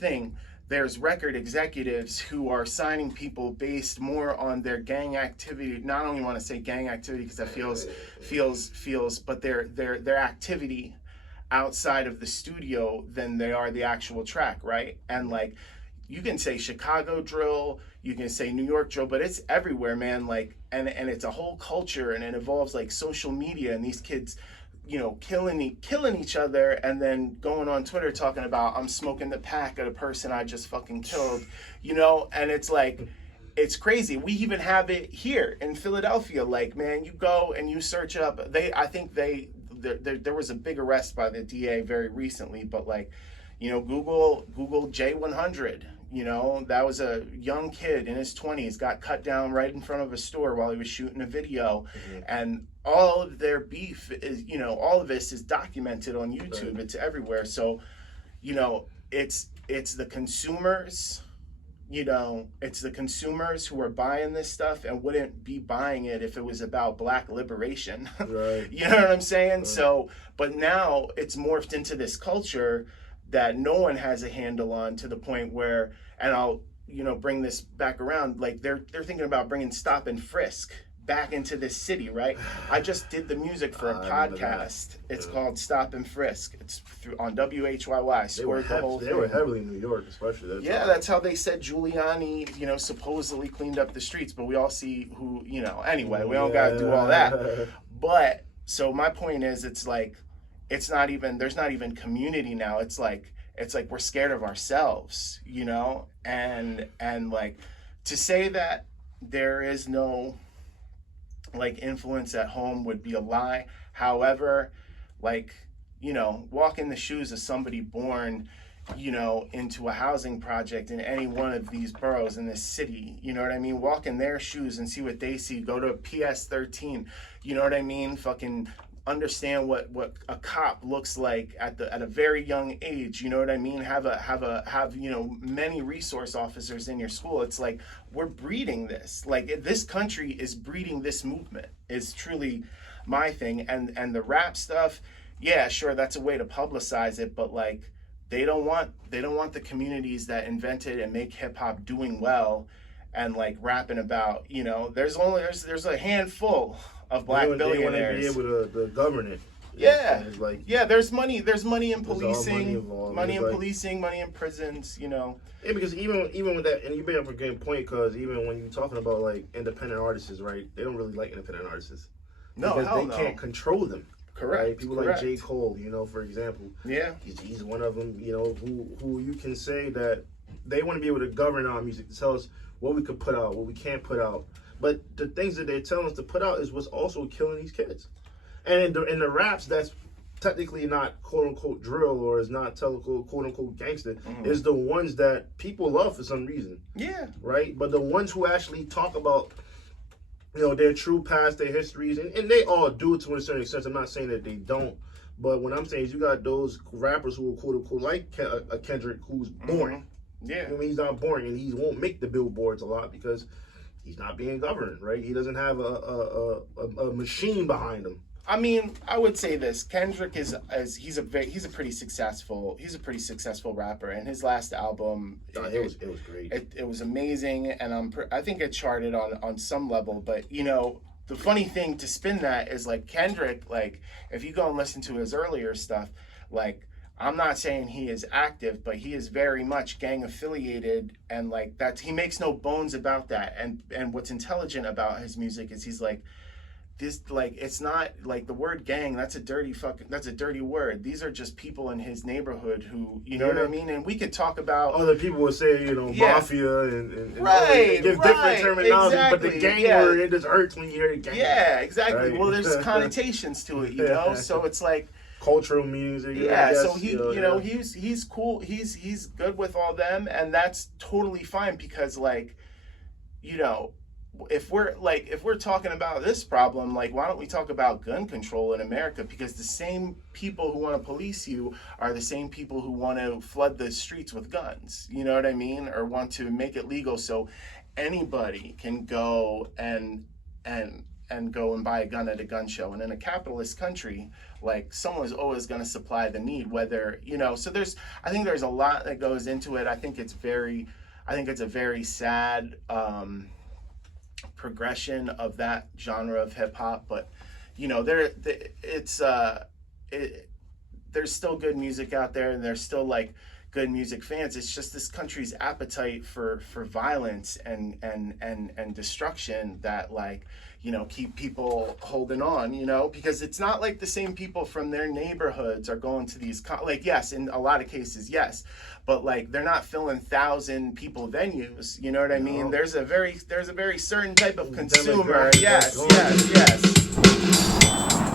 thing. There's record executives who are signing people based more on their gang activity. Not only want to say gang activity because that feels, but their activity outside of the studio than they are the actual track, right? And like, you can say Chicago drill, you can say New York drill, but it's everywhere, man. Like, and it's a whole culture, and it involves like social media and these kids, you know, killing each other, and then going on Twitter talking about I'm smoking the pack of the person I just fucking killed, you know. And it's like, it's crazy. We even have it here in Philadelphia. Like, man, you go and you search up. There was a big arrest by the DA very recently, but like, you know, Google J100. You know, that was a young kid in his 20s, got cut down right in front of a store while he was shooting a video. And all of their beef is, you know, all of this is documented on YouTube. Right. It's everywhere. So, you know, it's the consumers, you know, it's the consumers who are buying this stuff and wouldn't be buying it if it was about Black liberation. Right. You know what I'm saying? Right. So, but now it's morphed into this culture that no one has a handle on, to the point where, and I'll, you know, bring this back around, like they're thinking about bringing stop and frisk back into this city, right? I just did the music for a podcast. It's called Stop and Frisk. It's on WHYY. They were heavily in New York, especially. That's how they said Giuliani, you know, supposedly cleaned up the streets, but we all see who, you know, anyway, we don't got to do all that. But, so my point is, it's like, there's not even community now. It's like we're scared of ourselves, you know? And like, to say that there is no like influence at home would be a lie. However, like, you know, walk in the shoes of somebody born, you know, into a housing project in any one of these boroughs in this city, you know what I mean? Walk in their shoes and see what they see. Go to PS13, you know what I mean? Fucking understand what a cop looks like at a very young age, you know what I mean? Have you know, many resource officers in your school. It's like, we're breeding this. Like, this country is breeding this movement, is truly my thing. And the rap stuff, yeah, sure, that's a way to publicize it, but like, they don't want the communities that invented and make hip hop doing well and like rapping about, you know, there's a handful of Black billionaires. They want to be able to govern it. Yeah. It's like, yeah, there's money in policing, money in like, policing, money in prisons, you know. Yeah, because even with that, and you bring up a great point, because even when you're talking about like independent artists, right, they don't really like independent artists. No, because they can't control them. Correct. Right? People like J. Cole, you know, for example. Yeah. He's one of them, you know, who you can say that they want to be able to govern our music, to tell us what we could put out, what we can't put out. But the things that they're telling us to put out is what's also killing these kids. And in the raps, that's technically not quote unquote drill, or is not quote unquote gangster, is the ones that people love for some reason. Yeah. Right? But the ones who actually talk about, you know, their true past, their histories, and they all do it to a certain extent. I'm not saying that they don't. But what I'm saying is, you got those rappers who are quote unquote like a Kendrick, who's boring. Yeah. I mean, he's not boring, and he won't make the billboards a lot because he's not being governed, right? He doesn't have a machine behind him. I mean, I would say this: Kendrick he's a pretty successful rapper, and his last album, it was great. It was amazing, and I think it charted on some level. But you know, the funny thing to spin that is, like, Kendrick, like, if you go and listen to his earlier stuff, like, I'm not saying he is active, but he is very much gang affiliated, and like that, he makes no bones about that. And what's intelligent about his music is he's like, this, like, it's not like the word gang, that's a dirty word. These are just people in his neighborhood who, you know what I mean? And we could talk about other people would say, you know, mafia and right, give different terminology, exactly, but the gang word, it just hurts when you hear the gang. Yeah, exactly. Right? Well, there's connotations to it, you know? So it's like cultural music. Yeah, so he, you know, he's cool. He's good with all them, and that's totally fine, because, like, you know, if we're talking about this problem, like, why don't we talk about gun control in America? Because the same people who want to police you are the same people who want to flood the streets with guns. You know what I mean? Or want to make it legal so anybody can go and and go and buy a gun at a gun show. And in a capitalist country, like, someone's always going to supply the need, whether, you know, so I think there's a lot that goes into it. I think it's a very sad progression of that genre of hip hop, but you know, there's still good music out there, and there's still like good music fans. It's just this country's appetite for violence and destruction that, like, you know, keep people holding on, you know, because it's not like the same people from their neighborhoods are going to these like, yes, in a lot of cases, yes, but like, they're not filling 1,000 people venues, you know what I mean? No. There's a very certain type of consumer. Demographic Yes, that's going. yes.